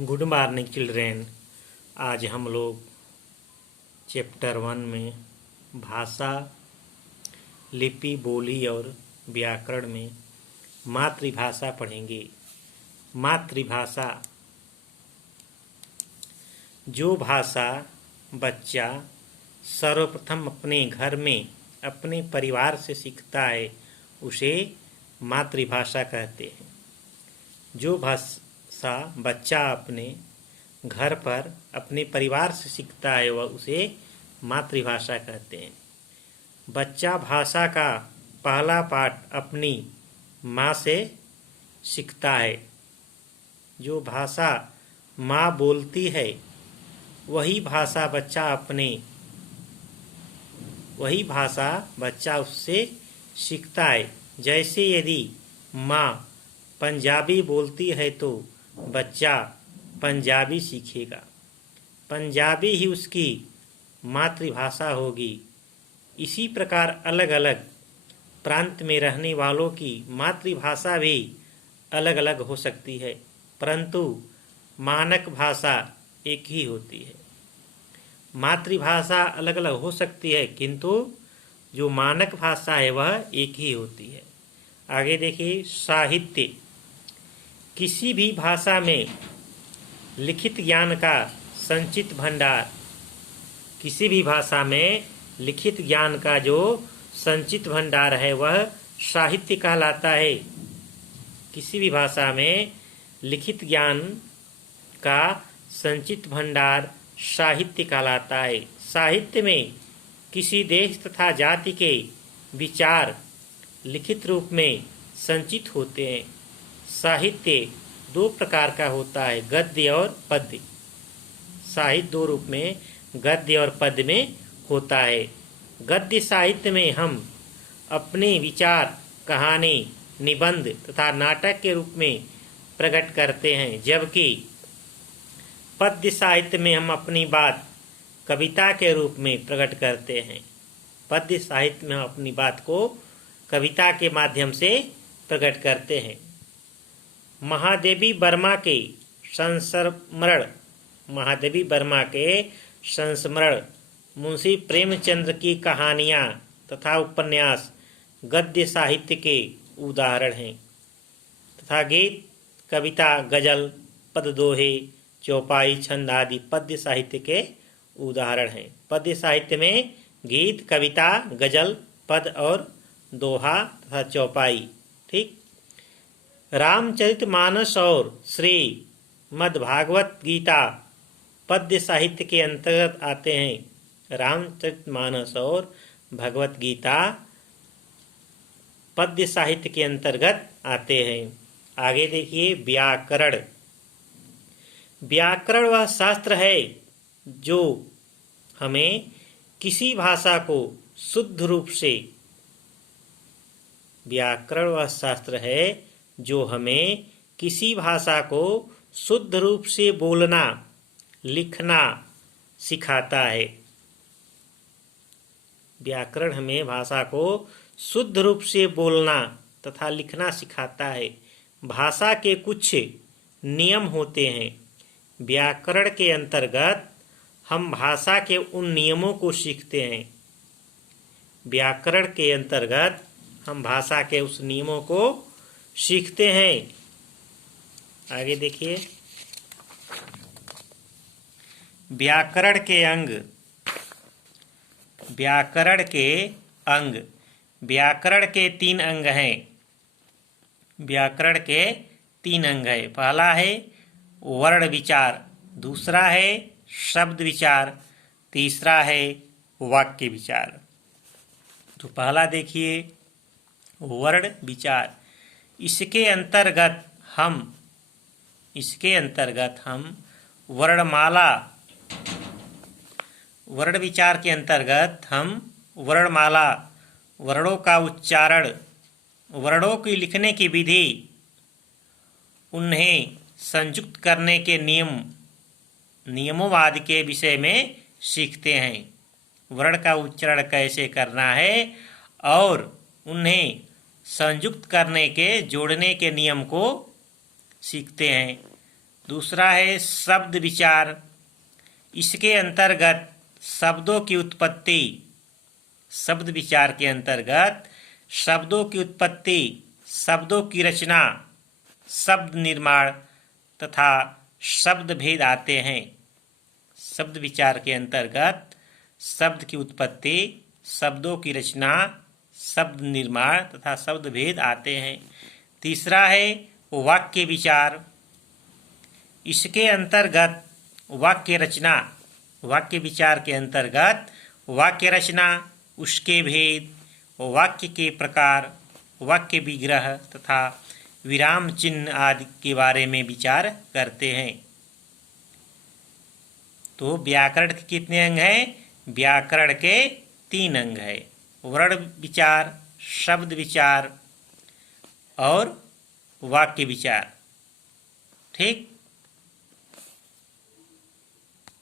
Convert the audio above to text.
Good morning children. आज हम लोग चैप्टर 1 में भाषा, लिपि, बोली और व्याकरण में मातृभाषा पढ़ेंगे। मातृभाषा जो भाषा बच्चा सर्वप्रथम अपने घर में अपने परिवार से सीखता है उसे मातृभाषा कहते हैं। जो भाषा बच्चा अपने घर पर अपने परिवार से सीखता है वह उसे मातृभाषा कहते हैं। बच्चा भाषा का पहला पाठ अपनी माँ से सीखता है। जो भाषा माँ बोलती है वही भाषा बच्चा उससे सीखता है। जैसे यदि माँ पंजाबी बोलती है तो बच्चा पंजाबी सीखेगा। पंजाबी ही उसकी मातृभाषा होगी। इसी प्रकार अलग अलग प्रांत में रहने वालों की मातृभाषा भी अलग अलग हो सकती है, परंतु मानक भाषा एक ही होती है। मातृभाषा अलग अलग हो सकती है किंतु जो मानक भाषा है वह एक ही होती है। आगे देखिए, साहित्य किसी भी भाषा में लिखित ज्ञान का संचित भंडार। किसी भी भाषा में लिखित ज्ञान का जो संचित भंडार है वह साहित्य कहलाता है। किसी भी भाषा में लिखित ज्ञान का संचित भंडार साहित्य कहलाता है। साहित्य में किसी देश तथा जाति के विचार लिखित रूप में संचित होते हैं। साहित्य दो प्रकार का होता है, गद्य और पद्य। साहित्य दो रूप में गद्य और पद्य में होता है। गद्य साहित्य में हम अपने विचार कहानी, निबंध तथा नाटक के रूप में प्रकट करते हैं, जबकि पद्य साहित्य में हम अपनी बात कविता के रूप में प्रकट करते हैं। पद्य साहित्य में हम अपनी बात को कविता के माध्यम से प्रकट करते हैं। महादेवी वर्मा के संस्मरण मुंशी प्रेमचंद्र की कहानियाँ तथा उपन्यास गद्य साहित्य के उदाहरण हैं, तथा गीत, कविता, गजल, पद, दोहे, चौपाई, छंद आदि पद्य साहित्य के उदाहरण हैं। पद्य साहित्य में गीत, कविता, गजल, पद और दोहा तथा चौपाई। ठीक। रामचरितमानस और श्रीमद्भागवत गीता पद्य साहित्य के अंतर्गत आते हैं। रामचरितमानस और भगवत गीता पद्य साहित्य के अंतर्गत आते हैं। आगे देखिए, व्याकरण। व्याकरण वह शास्त्र है जो हमें किसी भाषा को शुद्ध रूप से व्याकरण वह शास्त्र है जो हमें किसी भाषा को शुद्ध रूप से बोलना, लिखना सिखाता है। व्याकरण हमें भाषा को शुद्ध रूप से बोलना तथा लिखना सिखाता है। भाषा के कुछ नियम होते हैं। व्याकरण के अंतर्गत हम भाषा के उन नियमों को सीखते हैं। व्याकरण के अंतर्गत हम भाषा के उस नियमों को सीखते हैं। आगे देखिए, व्याकरण के अंग। व्याकरण के अंग। व्याकरण के 3 अंग हैं। व्याकरण के 3 अंग है। पहला है वर्ण विचार, दूसरा है शब्द विचार, तीसरा है वाक्य विचार। तो पहला देखिए, वर्ण विचार। इसके अंतर्गत हम वर्णमाला, वर्ण विचार के अंतर्गत हम वर्णमाला, वर्णों का उच्चारण, वर्णों की लिखने की विधि, उन्हें संयुक्त करने के नियमों आदि के विषय में सीखते हैं। वर्ण का उच्चारण कैसे करना है और उन्हें संयुक्त करने के, जोड़ने के नियम को सीखते हैं। दूसरा है शब्द विचार। इसके अंतर्गत शब्दों की उत्पत्ति, शब्द विचार के अंतर्गत शब्दों की उत्पत्ति, शब्दों की रचना, शब्द निर्माण तथा शब्द भेद आते हैं। शब्द विचार के अंतर्गत शब्द की उत्पत्ति, शब्दों की रचना, शब्द निर्माण तथा शब्द भेद आते हैं। तीसरा है वाक्य विचार। इसके अंतर्गत वाक्य रचना, वाक्य विचार के अंतर्गत वाक्य रचना, उसके भेद, वाक्य के प्रकार, वाक्य विग्रह तथा विराम चिन्ह आदि के बारे में विचार करते हैं। तो व्याकरण के कितने अंग हैं? व्याकरण के 3 अंग है। वर्ण विचार, शब्द विचार और वाक्य विचार। ठीक।